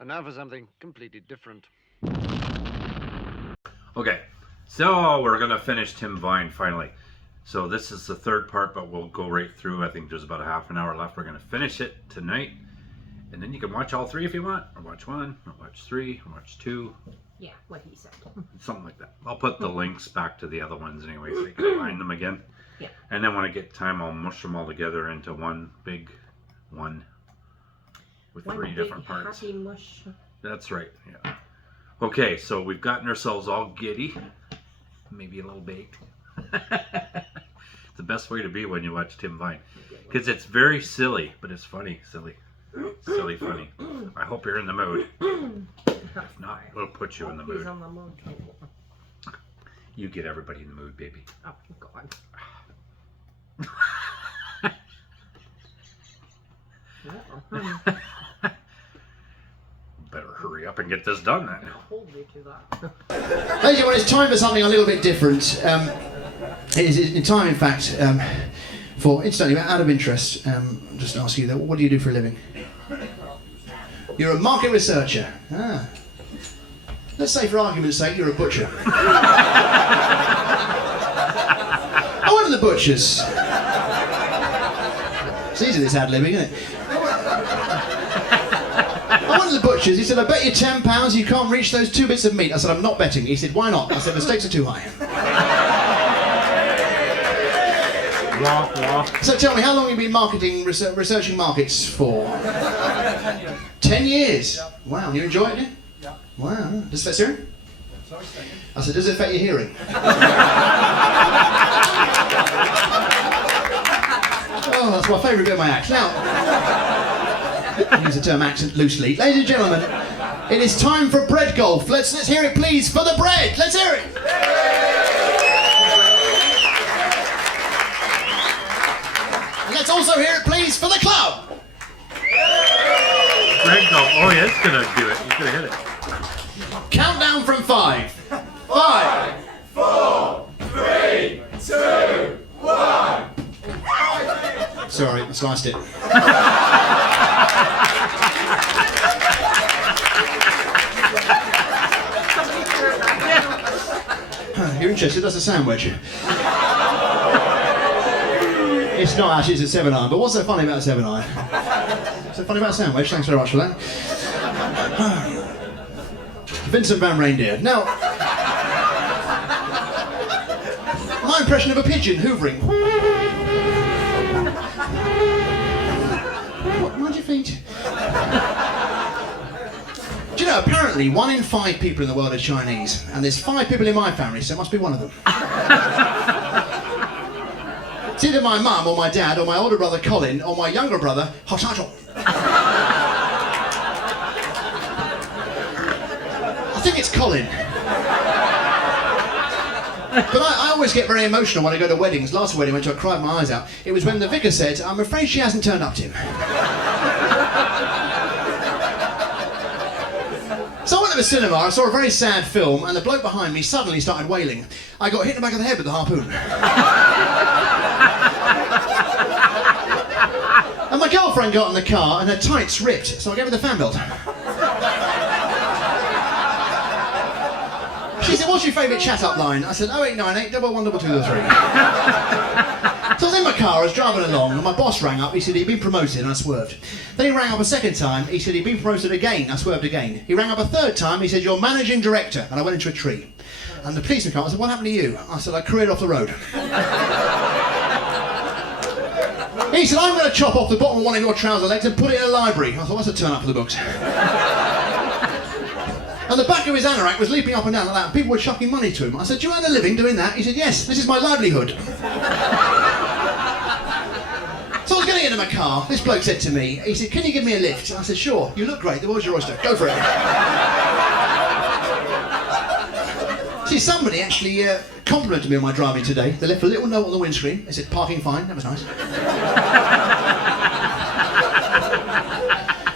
And now for something completely different. Okay, so we're gonna finish Tim Vine finally. So this is the third part, but we'll go right through. I think there's about a half an hour left. We're gonna finish it tonight, and then you can watch all three if you want, or watch one, or watch three, or watch two. Yeah, what he said. Something like that. I'll put the links back to the other ones anyway, so you can find them again. Yeah. And then when I get time, I'll mush them all together into one big one with three different parts. Happy mush. That's right. Yeah. Okay, so we've gotten ourselves all giddy, maybe a little baked. It's the best way to be when you watch Tim Vine, because it's very silly, but it's funny, silly, funny. I hope you're in the mood. If not, we'll put you in the mood. He's on the mood. You get everybody in the mood, baby. Oh God. Better hurry up and get this done then. I'll hold you to that. Ladies and gentlemen, it's time for something a little bit different. It is in time, in fact, for incidentally, out of interest, just ask you that, what do you do for a living? You're a market researcher. Ah. Let's say, for argument's sake, you're a butcher. I went to the butcher's. It's easy, this ad-libbing, isn't it? I went to the butcher's. He said, I bet you £10 you can't reach those 2 bits of meat. I said, I'm not betting. He said, why not? I said, the stakes are too high. So tell me, how long have you been marketing, researching markets for? 10 years. Wow, you enjoying it? Yeah. Wow. Does it affect hearing? Sorry, I said, does it affect your hearing? Oh, that's my favourite bit of my act. Now, I use the term accent loosely. Ladies and gentlemen, it is time for bread golf. Let's hear it, please, for the bread. Let's hear it. And let's also hear it, please, for the club. Bread golf. Oh yeah, it's gonna do it. He's gonna hit it. Countdown from 5. 5, 4, 3, 2, 1. Sorry, I sliced it. You're interested? That's a sandwich. It's not actually, it's a 7-iron, but what's so funny about a 7-iron? So funny about a sandwich, thanks very much for that. Vincent Van Reindeer. Now, my impression of a pigeon hoovering. Mind your feet. Do you know, apparently 1 in 5 people in the world are Chinese, and there's 5 people in my family, so it must be one of them. It's either my mum or my dad or my older brother Colin or my younger brother Hotato. I think it's Colin. But I always get very emotional when I go to weddings. Last wedding I went to, I cried my eyes out. It was when the vicar said, I'm afraid she hasn't turned up, Tim. So I went to the cinema, I saw a very sad film, and the bloke behind me suddenly started wailing. I got hit in the back of the head with the harpoon. And my girlfriend got in the car and her tights ripped, so I gave her the fan belt. She said, what's your favourite chat-up line? I said, 0898 11223. So I was in my car, I was driving along, and my boss rang up, he said he'd been promoted, and I swerved. Then he rang up a second time, he said he'd been promoted again, I swerved again. He rang up a third time, he said, you're managing director, and I went into a tree. And the policeman came up, I said, what happened to you? I said, I careered off the road. He said, I'm going to chop off the bottom of one of your trouser legs and put it in a library. I thought, that's a turn up for the books. And the back of his anorak was leaping up and down like that, and people were chucking money to him. I said, do you earn a living doing that? He said, yes, this is my livelihood. So I was getting into my car, this bloke said to me, he said, can you give me a lift? I said, sure, you look great, the world's your oyster, go for it. See, somebody actually complimented me on my driving today. They left a little note on the windscreen, they said, parking fine, that was nice.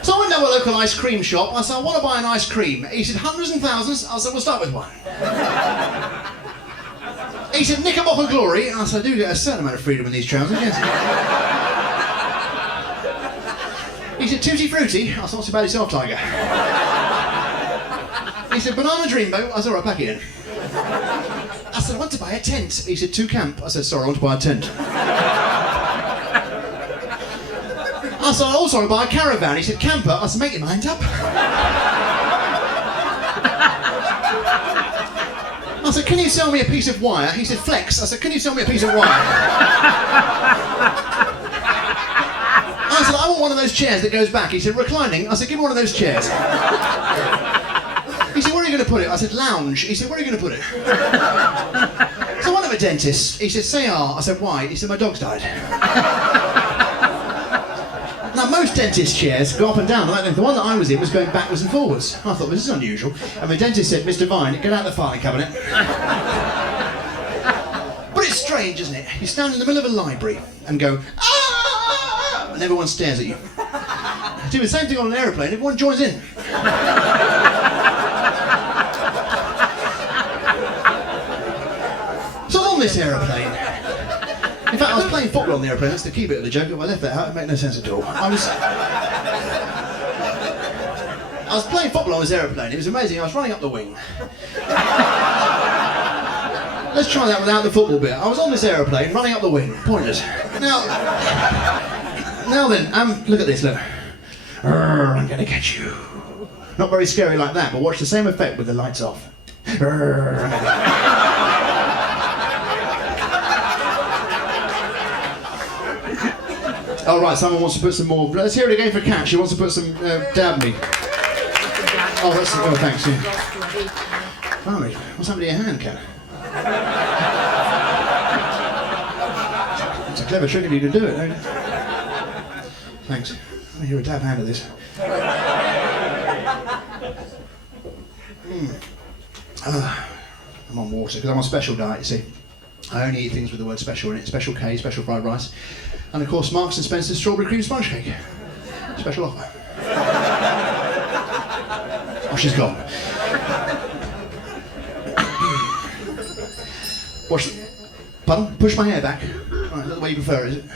So I went to a local ice cream shop. I said, I want to buy an ice cream. He said, hundreds and thousands. I said, we'll start with one. He said, Knickerbocker Glory. I said, I do get a certain amount of freedom in these trousers, yes. He said, Tutti Frutti. I said, what's about yourself, Tiger? He said, banana dreamboat. I said, all right, pack it in. I said, I want to buy a tent. He said, 2 camp. I said, sorry, I want to buy a tent. I said, I also want to buy a caravan. He said, camper. I said, make your mind up. I said, can you sell me a piece of wire? He said, flex. I said, can you sell me a piece of wire? I said, I want one of those chairs that goes back. He said, reclining. I said, give me one of those chairs. He said, where are you going to put it? I said, lounge. He said, where are you going to put it? So I went to a dentist. He said, say I said, why? He said, my dog's died. Now, most dentist chairs go up and down. The one that I was in was going backwards and forwards. I thought, this is unusual. And the dentist said, Mr. Vine, get out of the filing cabinet. But it's strange, isn't it? You stand in the middle of a library and go, ah! And everyone stares at you. Do the same thing on an aeroplane, everyone joins in. So I was on this aeroplane. In fact, I was playing football on the aeroplane. That's the key bit of the joke. If I left that out, it made no sense at all. I was playing football on this aeroplane. It was amazing. I was running up the wing. Let's try that without the football bit. I was on this aeroplane, running up the wing. Pointless. Now then, look at this, look. I'm gonna get you. Not very scary like that, but watch the same effect with the lights off. Oh right, someone wants to put some more. Let's hear it again for Kat. She wants to put some dab me. Oh, that's. Oh, thanks. Yeah. Blimey, what's happened to your hand, Kat? It's a clever trick of you to do it, don't it? Thanks. You're a dab hand at this. I'm on water because I'm on special diet, you see. I only eat things with the word special in it. Special K, special fried rice. And of course, Marks and Spencer's strawberry cream sponge cake. Special offer. Oh, she's gone. Watch. Pardon? Push my hair back. Right, is that the way you prefer it, is it?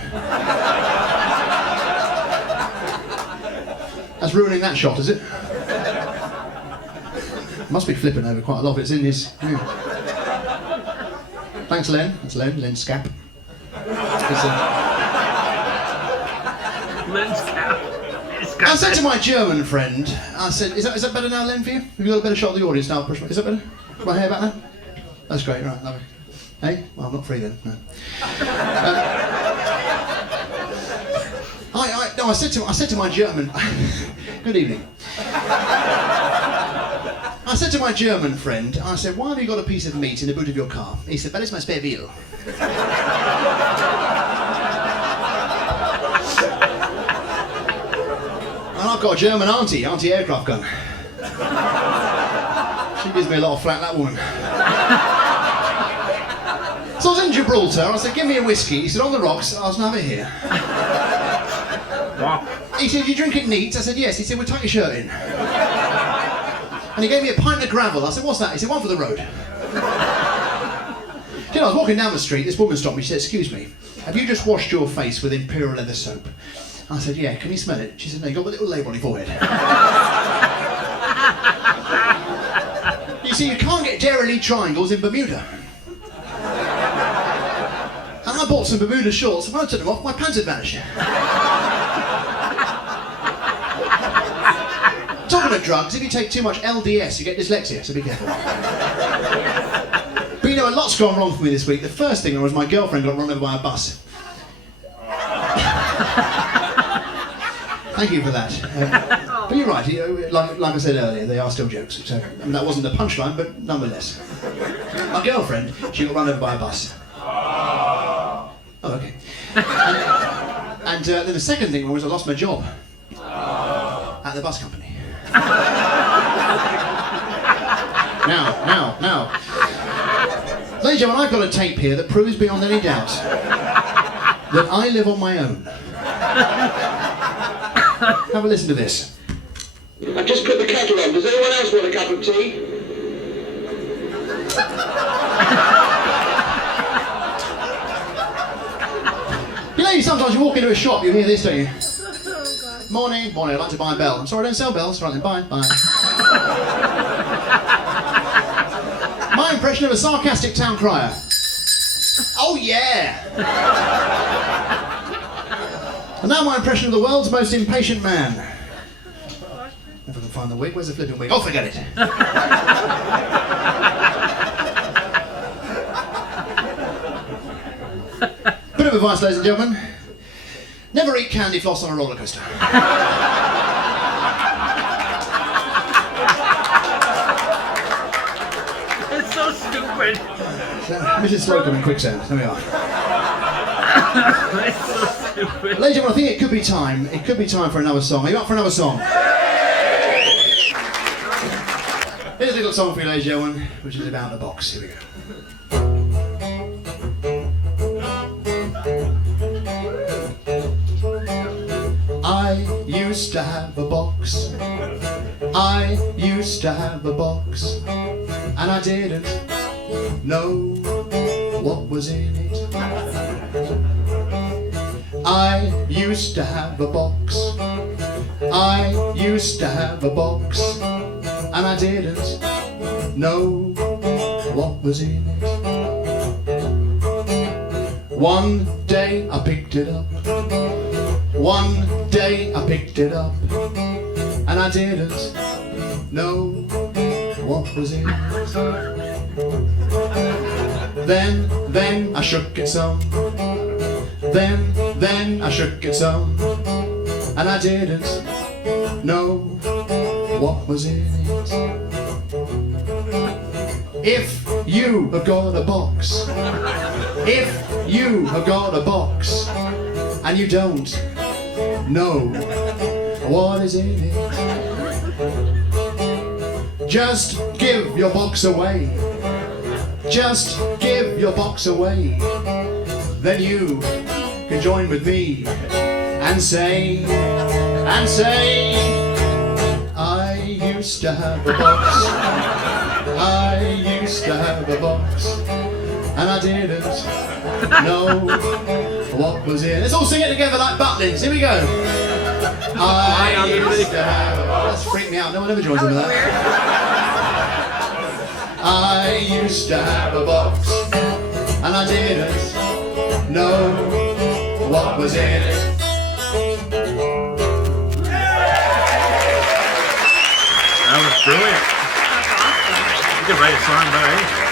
That's ruining that shot, is it? Must be flipping over quite a lot. It's in this. Yeah. Thanks, Len. That's Len. Len Scap. I said to my German friend, I said, is that better now, Len, for you? Have you got a better shot of the audience now? Push my, is that better? Push my hair back now? That's great, right, lovely. Hey? Well, I'm not free then, no. I said to my German, good evening. I said to my German friend, I said, why have you got a piece of meat in the boot of your car? He said, that is my spare wheel. And I've got a German auntie aircraft gun. She gives me a lot of flack, that woman. So I was in Gibraltar, I said, give me a whiskey. He said, on the rocks. I was, have it here. He said, you drink it neat? I said, yes. He said, well, tuck your shirt in. And he gave me a pint of gravel. I said, what's that? He said, one for the road. You know, I was walking down the street, this woman stopped me, she said, excuse me, have you just washed your face with Imperial Leather soap? I said, yeah, can you smell it? She said, no, you got a little label on your forehead. You see, you can't get Dairy Lee triangles in Bermuda. And I bought some Bermuda shorts, and when I took them off, my pants had vanished. Talking of drugs, if you take too much LDS, you get dyslexia, so be careful. But you know, a lot's gone wrong for me this week. The first thing was my girlfriend got run over by a bus. Thank you for that. But you're right, like I said earlier, they are still jokes. So, I mean, that wasn't the punchline, but nonetheless. My girlfriend, she got run over by a bus. Oh, okay. And then the second thing was I lost my job at the bus company. Now. Ladies and gentlemen, I've got a tape here that proves beyond any doubt that I live on my own. Have a listen to this. I've just put the kettle on. Does anyone else want a cup of tea? You know, sometimes you walk into a shop, you hear this, don't you? Morning, I'd like to buy a bell. I'm sorry, I don't sell bells. Right then, bye. impression of a sarcastic town crier. Oh yeah! And now my impression of the world's most impatient man. If I can find the wig, where's the flipping wig? Oh, forget it. Bit of advice, ladies and gentlemen. Never eat candy floss on a roller coaster. It's so stupid. So, Mrs. Slocum in Quicksand. There we are. It's so stupid. Ladies and gentlemen, I think it could be time. It could be time for another song. Are you up for another song? Here's a little song for you, ladies and gentlemen, which is about the box. Here we go. I used to have a box. I used to have a box, and I didn't know what was in it. I used to have a box. I used to have a box, and I didn't know what was in it. One day I picked it up. One day I picked it up, and I didn't know what was in it. Then I shook it some. Then I shook it some, and I didn't know what was in it. If you have got a box, if you have got a box, and you don't know what is in it, just give your box away. Just give your box away. Then you can join with me and say, I used to have a box. I used to have a box, and I didn't know what was in. Let's all sing it together like Butlins. Here we go. I used to have a box. That's freaked me out. No one ever joins in with that. I used to have a box, and I didn't know what was in it. That was brilliant. You could write a song about anything.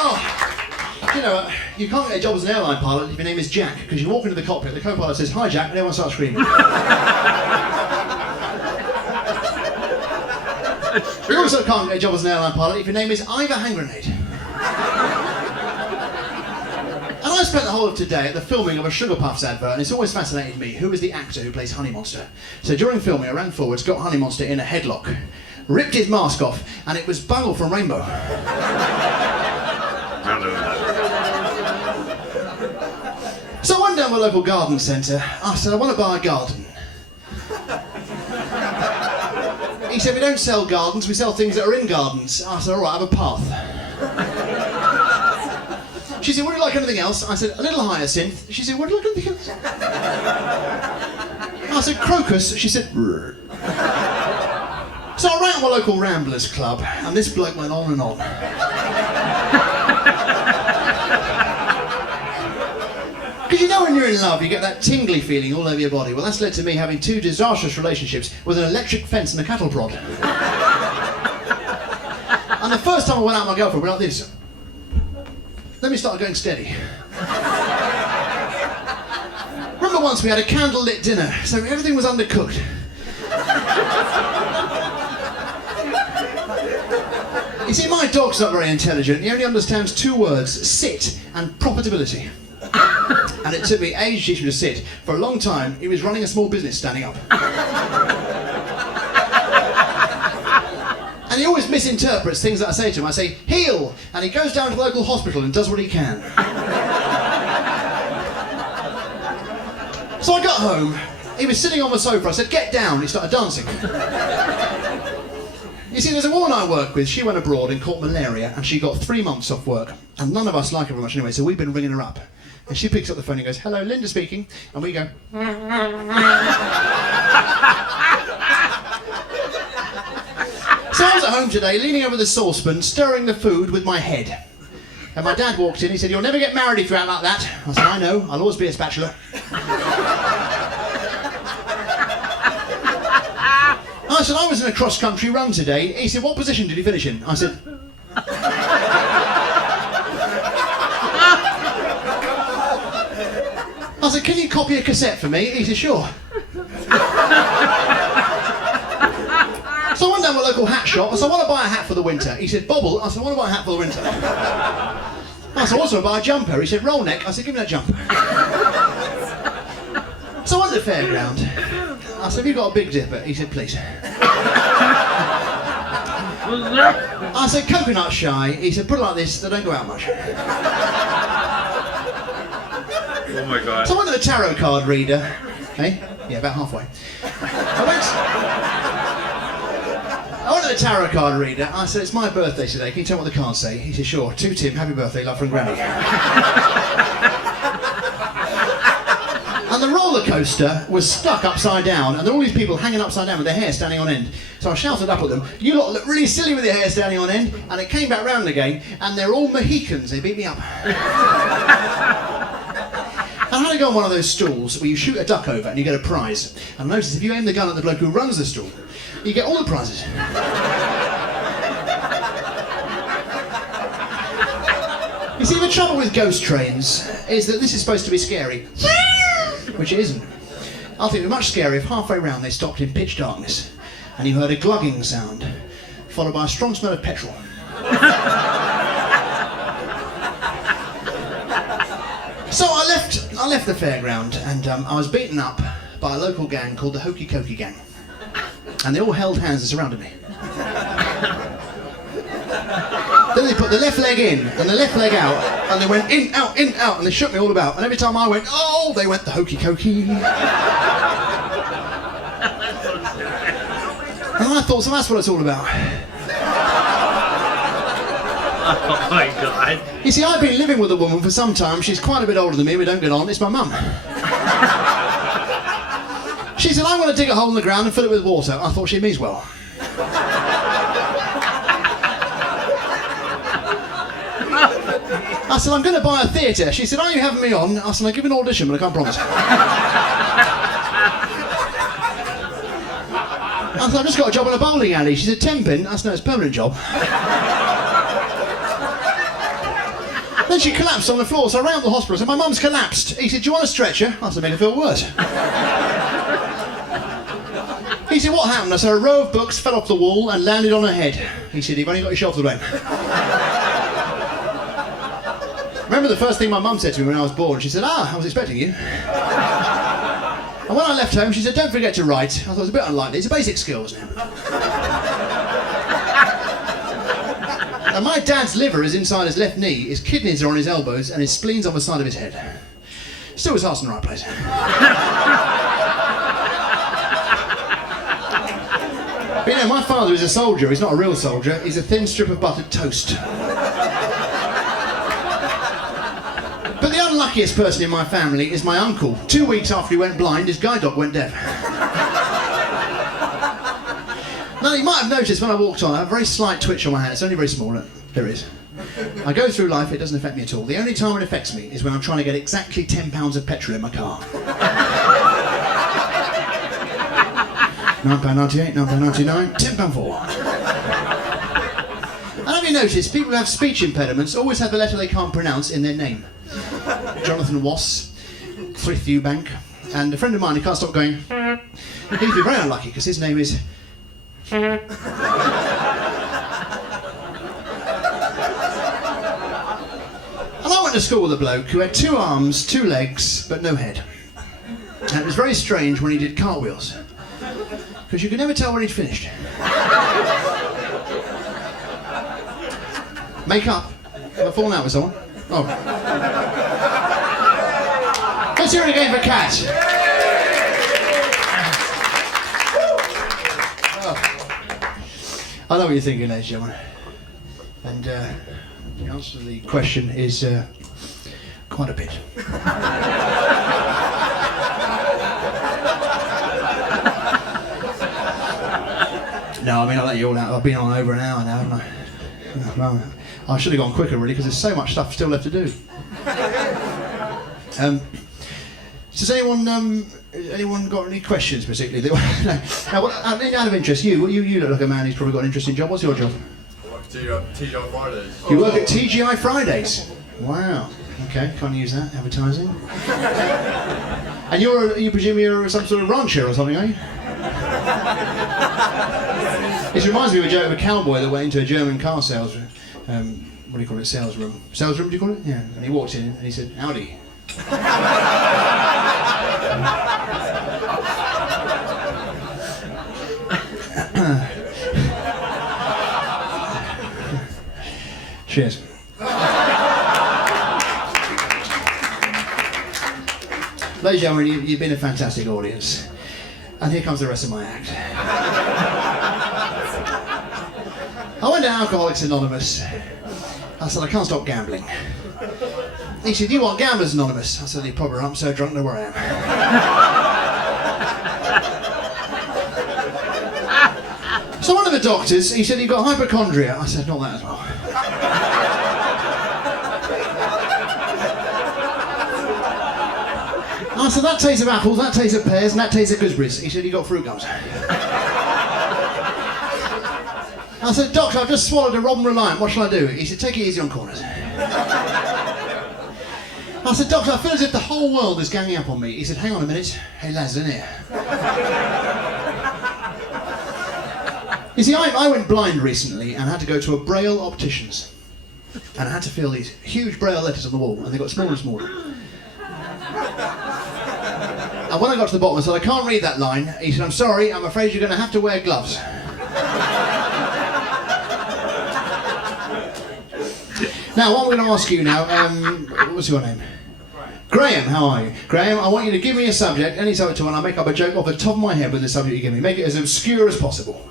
Oh, you know, you can't get a job as an airline pilot if your name is Jack, because you walk into the cockpit, the co-pilot says, "Hi Jack," and everyone starts screaming. You also can't get a job as an airline pilot if your name is Ivor Hand Grenade. And I spent the whole of today at the filming of a Sugar Puffs advert, and it's always fascinated me who is the actor who plays Honey Monster. So during filming, I ran forwards, got Honey Monster in a headlock, ripped his mask off, and it was Bungle from Rainbow. So I went down to the local garden centre. I said, I want to buy a garden. He said, we don't sell gardens, we sell things that are in gardens. I said, all right, I have a path. She said, would you like anything else? I said, a little hyacinth. She said, would you like anything else? I said, crocus. She said, rrr. So I ran to my local Ramblers Club, and this bloke went on and on. Because you know when you're in love, you get that tingly feeling all over your body. Well, that's led to me having 2 disastrous relationships with an electric fence and a cattle prod. And the first time I went out with my girlfriend, we went like this. Then we started going steady. Remember once we had a candlelit dinner, so everything was undercooked. You see, my dog's not very intelligent. He only understands 2 words, sit and profitability. And it took me ages to teach him to sit. For a long time, he was running a small business standing up. And he always misinterprets things that I say to him. I say, heel! And he goes down to the local hospital and does what he can. So I got home. He was sitting on the sofa. I said, get down. He started dancing. You see, there's a woman I work with. She went abroad and caught malaria, and she got 3 months off work. And none of us like her very much anyway, so we've been ringing her up. And she picks up the phone and goes, hello, Linda speaking. And we go... So I was at home today, leaning over the saucepan, stirring the food with my head. And my dad walked in, he said, "You'll never get married if you're out like that." I said, "I know, I'll always be a spatula." I said, "I was in a cross-country run today." He said, "What position did you finish in?" I said, "Can you copy a cassette for me?" He said, "Sure." So I went down to a local hat shop. I said, "I want to buy a hat for the winter." He said, "Bobble." I said, "I want to buy a hat for the winter." I said, "I also want to buy a jumper." He said, "Roll neck." I said, "Give me that jumper." So I went to the fairground. I said, "Have you got a Big Dipper?" He said, "Please." I said, "Coconut shy." He said, "Put it like this, they don't go out much." Oh my God. So I went to the tarot card reader. Hey? Yeah, about halfway. I went to the tarot card reader. I said, "It's my birthday today. Can you tell me what the cards say?" He said, "Sure. To Tim, happy birthday, love from Granny." And the roller coaster was stuck upside down, and there were all these people hanging upside down with their hair standing on end. So I shouted up at them, "You lot look really silly with your hair standing on end." And it came back round again, and they're all Mohicans. They beat me up. And I had to go on one of those stools where you shoot a duck over and you get a prize. And I noticed if you aim the gun at the bloke who runs the stool, you get all the prizes. You see, the trouble with ghost trains is that this is supposed to be scary, which it isn't. I think it would be much scarier if halfway round they stopped in pitch darkness and you heard a glugging sound, followed by a strong smell of petrol. So I left the fairground, and I was beaten up by a local gang called the Hokey Cokey Gang. And they all held hands and surrounded me. Then they put the left leg in and the left leg out, and they went in, out, and they shook me all about. And every time I went, "Oh," they went the Hokey Cokey. And I thought, so that's what it's all about. Oh my God. You see, I've been living with a woman for some time. She's quite a bit older than me. We don't get on. It's my mum. She said, "I'm going to dig a hole in the ground and fill it with water." I thought she means well. I said, "I'm going to buy a theatre." She said, "Are you having me on?" I said, "I'll give an audition, but I can't promise." I said, "I've just got a job in a bowling alley." She said, "10 pin." I said, "No, it's a permanent job." Then she collapsed on the floor, so I rang up the hospital and said, "My mum's collapsed." He said, "Do you want a stretcher?" I said, "Make her feel worse." He said, "What happened?" I said, "A row of books fell off the wall and landed on her head." He said, "You've only got your shelf to blame." Remember the first thing my mum said to me when I was born? She said, "Ah, I was expecting you." And when I left home, she said, "Don't forget to write." I thought it was a bit unlikely. It's a basic skills now. And my dad's liver is inside his left knee, his kidneys are on his elbows, and his spleen's on the side of his head. Still his heart's in the right place. But you know, my father is a soldier. He's not a real soldier. He's a thin strip of buttered toast. But the unluckiest person in my family is my uncle. 2 weeks after he went blind, his guide dog went deaf. Now, you might have noticed when I walked on, I have a very slight twitch on my hand. It's only very small. Look, there it is. I go through life, it doesn't affect me at all. The only time it affects me is when I'm trying to get exactly 10 pounds of petrol in my car. £9.98, £9.99, £10.04. And have you noticed, people who have speech impediments always have the letter they can't pronounce in their name. Jonathan Wass, Frith Eubank, and a friend of mine who can't stop going, he'd be very unlucky because his name is... And I went to school with a bloke who had 2 arms, 2 legs, but no head. And it was very strange when he did cartwheels, because you could never tell when he'd finished. Make up. Have I fallen out with someone? Oh. Let's hear it again for Cat. Oh. I know what you're thinking, ladies and gentlemen. And the answer to the question is quite a bit. No, I mean, I'll let you all out. I've been on over an hour now, haven't I? No, I should have gone quicker, really, because there's so much stuff still left to do. Does anyone got any questions, particularly? No. Now, out of interest, you look like a man who's probably got an interesting job. What's your job? I work at TGI Fridays. You work at TGI Fridays? Wow. Okay, can't use that, advertising. And you presume you're some sort of rancher or something, are you? This reminds me of a joke of a cowboy that went into a German car sales room. What do you call it? Sales room. Sales room, do you call it? Yeah. And he walked in and he said, "Howdy." Cheers. Ladies and gentlemen, you've been a fantastic audience. And here comes the rest of my act. I went to Alcoholics Anonymous. I said, I can't stop gambling. He said, you want Gamblers Anonymous? I said, you probably aren't, I'm so drunk, know where I am. So one of the doctors, he said, you've got hypochondria. I said, not that as well. I said, that tastes of apples, that tastes of pears, and that tastes of gooseberries. He said, you got fruit gums. I said, Doctor, I've just swallowed a Robin Reliant, what shall I do? He said, take it easy on corners. I said, Doctor, I feel as if the whole world is ganging up on me. He said, hang on a minute. Hey, lads, in here. You see, I went blind recently and had to go to a Braille optician's. And I had to fill these huge Braille letters on the wall, and they got smaller and smaller. And when I got to the bottom, I said, I can't read that line. He said, I'm sorry, I'm afraid you're going to have to wear gloves. Now, what I'm going to ask you now, what's your name? Graham, how are you? Graham, I want you to give me a subject, any subject, and I'll make up a joke off the top of my head with the subject you give me. Make it as obscure as possible.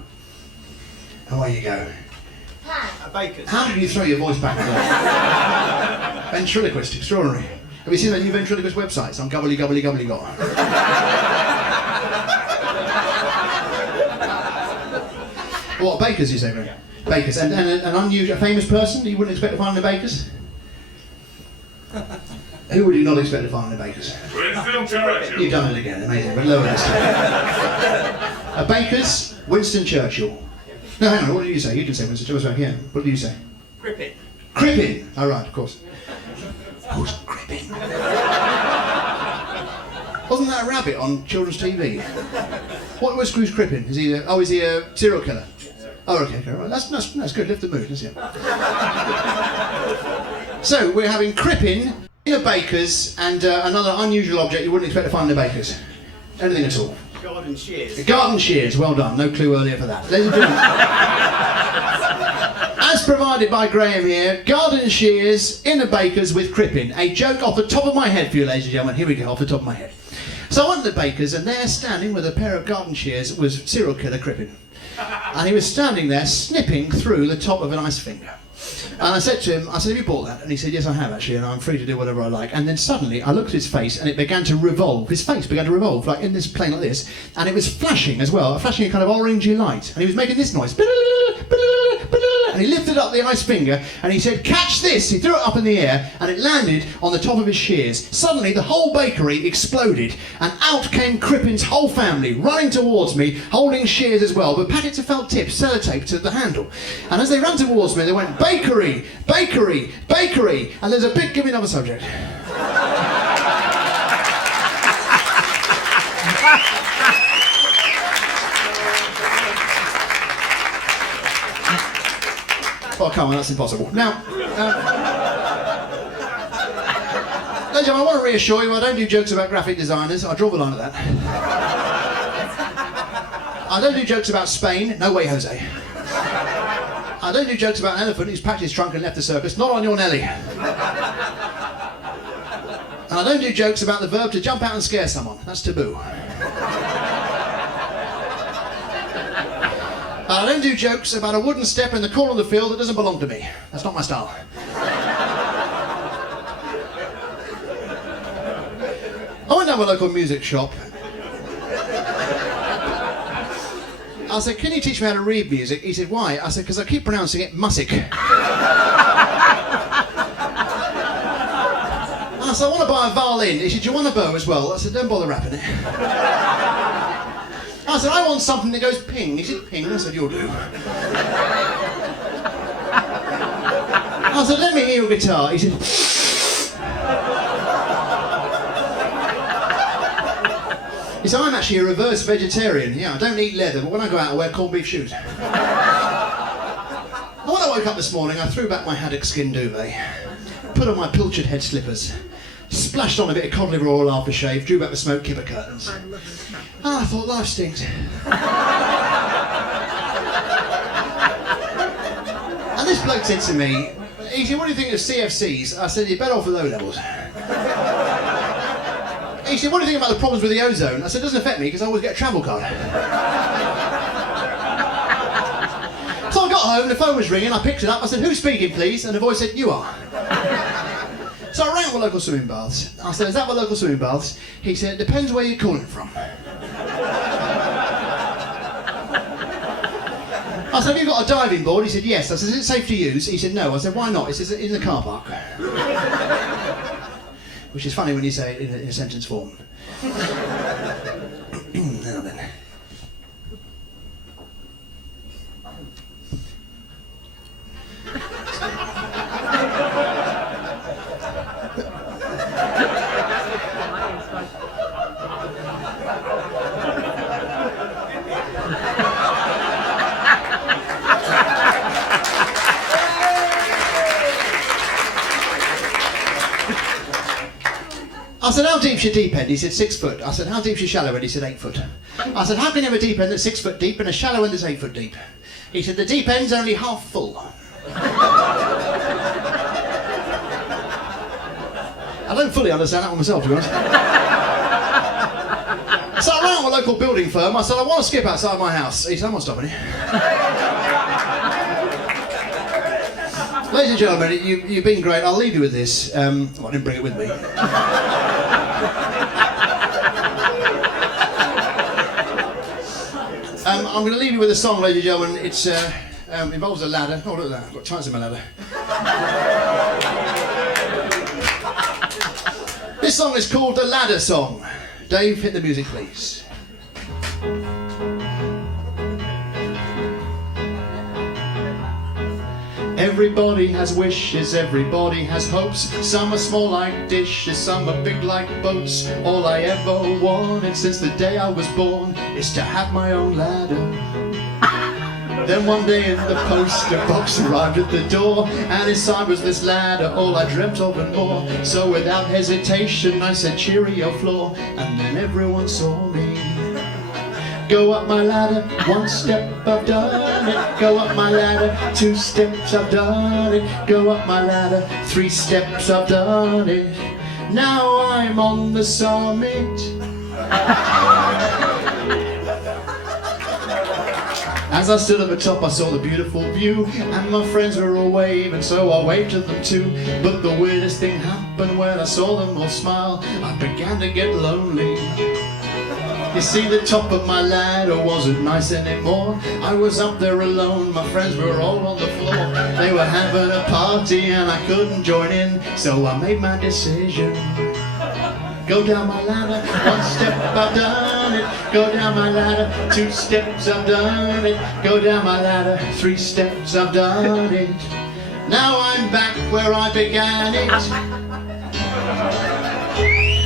Away you go. A baker's. How did you throw your voice back there? Ventriloquist, extraordinary. Have you seen that new ventriloquist website? Some gubbly gubbly gubbly got. What, bakers you say, Graham? Bakers, and an unusual, a famous person you wouldn't expect to find in the bakers? Who would you not expect to find in the bakers? Winston Churchill. You've done it again, amazing, but lower this time. A baker's Winston Churchill. No, hang on, what did you say? You didn't say Winston Churchill, yeah. What did you say? Crippin. Crippin! Oh, right, of course. Who's Crippin? Wasn't that a rabbit on children's TV? What was Who's Crippin? Is he a serial killer? Oh, okay, right. That's good. Lift the mood, isn't it? So we're having Crippin in a baker's and another unusual object you wouldn't expect to find in a baker's. Anything at all. Garden shears. Garden shears. Well done. No clue earlier for that. Ladies and gentlemen, as provided by Graham here, garden shears in a baker's with Crippin. A joke off the top of my head for you, ladies and gentlemen. Here we go. Off the top of my head. So I went to the baker's, and there, standing with a pair of garden shears, was serial killer Crippin. And he was standing there snipping through the top of an ice finger. And I said to him, have you bought that? And he said, yes, I have actually, and I'm free to do whatever I like. And then suddenly I looked at his face and it began to revolve. His face began to revolve, like in this plane like this. And it was flashing as well, flashing a kind of orangey light. And he was making this noise. And he lifted up the ice finger and he said, catch this! He threw it up in the air and it landed on the top of his shears. Suddenly the whole bakery exploded and out came Crippin's whole family running towards me, holding shears as well, but packets of felt tips sellotaped to the handle. And as they ran towards me, they went, bakery, bakery, bakery, and there's a big, give me another subject. Oh, come on, that's impossible. Now, ladies and gentlemen, I want to reassure you, I don't do jokes about graphic designers. I draw the line at that. I don't do jokes about Spain. No way, Jose. I don't do jokes about an elephant who's packed his trunk and left the circus. Not on your Nelly. And I don't do jokes about the verb to jump out and scare someone. That's taboo. I don't do jokes about a wooden step in the corner of the field that doesn't belong to me. That's not my style. I went down to a local music shop. I I said, can you teach me how to read music? He said, why? I said, because I keep pronouncing it music. I said, I want to buy a violin. He said, do you want a bow as well? I said, don't bother wrapping it. I said, I want something that goes ping. He said, ping? I said, you'll do. I said, let me hear your guitar. He said, he said, I'm actually a reverse vegetarian. Yeah, I don't eat leather, but when I go out I wear corned beef shoes. And when I woke up this morning, I threw back my haddock skin duvet, put on my pilchard head slippers, splashed on a bit of cod liver oil aftershave, drew back the smoke kipper curtains. And I thought, life stinks. And this bloke said to me, he said, what do you think of CFCs? I said, you're better off with O-levels. He said, what do you think about the problems with the ozone? I said, it doesn't affect me because I always get a travel card. So I got home, the phone was ringing, I picked it up, I said, who's speaking please? And the voice said, you are. So I rang up the local swimming baths. I said, is that what local swimming baths? He said, it depends where you're calling from. I said, have you got a diving board? He said, yes. I said, is it safe to use? He said, no. I said, why not? He says, in the car park. Which is funny when you say it in a sentence form. Now then. I said, how deep's your deep end? He said, 6 foot. I said, how deep's your shallow end? He said, 8 foot. I said, how can you have a deep end that's 6 foot deep and a shallow end that's 8 foot deep? He said, the deep end's only half full. I don't fully understand that one myself, to be honest. So I rang a local building firm. I said, I want to skip outside my house. He said, I'm not stopping you. Ladies and gentlemen, you've been great. I'll leave you with this. Well, I didn't bring it with me. I'm going to leave you with a song, ladies and gentlemen. It involves a ladder. Oh, look at that. I've got tons of my ladder. This song is called The Ladder Song. Dave, hit the music, please. Everybody has wishes, everybody has hopes. Some are small like dishes, some are big like boats. All I ever wanted since the day I was born is to have my own ladder. Then one day in the post, a box arrived at the door, and inside was this ladder, all I dreamt of and more. So without hesitation I said, cheerio floor, and then everyone saw me. Go up my ladder, 1 step I've done it. Go up my ladder, 2 steps I've done it. Go up my ladder, 3 steps I've done it. Now I'm on the summit. As I stood at the top I saw the beautiful view, and my friends were all waving, so I waved to them too. But the weirdest thing happened when I saw them all smile. I began to get lonely. You see, the top of my ladder wasn't nice anymore. I was up there alone, my friends were all on the floor. They were having a party and I couldn't join in, so I made my decision. Go down my ladder, 1 step I've done it. Go down my ladder, 2 steps I've done it. Go down my ladder, 3 steps I've done it. Now I'm back where I began it.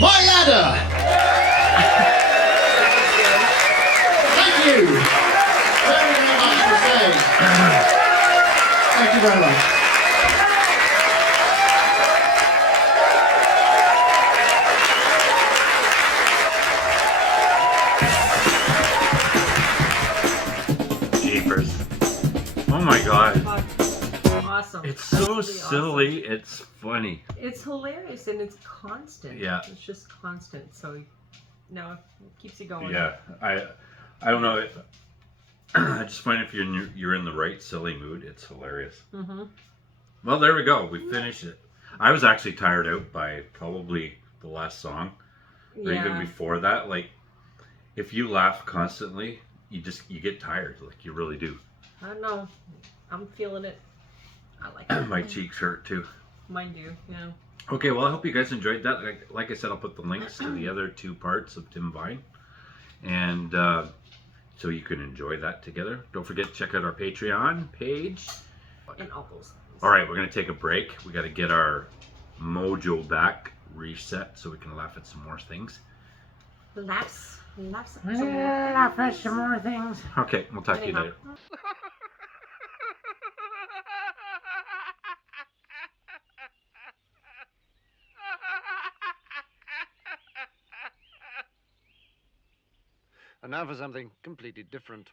My ladder! Thank you very, very much for staying. Thank you very much. Jeepers. Oh my god. Awesome. It's so Absolutely silly, awesome. it's funny. It's hilarious and it's constant. Yeah. It's just constant. So, no, it keeps you going. Yeah, I don't know. I just find if you're in the right silly mood, it's hilarious. Mm-hmm. Well, there we go. We finished it. I was actually tired out by probably the last song, or even before that. Like, if you laugh constantly, you get tired, like you really do. I don't know. I'm feeling it. I like it. My cheeks hurt too. Mine do, yeah. Okay, well, I hope you guys enjoyed that. Like I said, I'll put the links to the other 2 parts of Tim Vine, and so you can enjoy that together. Don't forget to check out our Patreon page. And all those things. All right, we're gonna take a break. We got to get our mojo back, reset, so we can laugh at some more things. Laughs some more. Laugh at some more things. Okay, we'll talk to you Anyhow. later. And now for something completely different.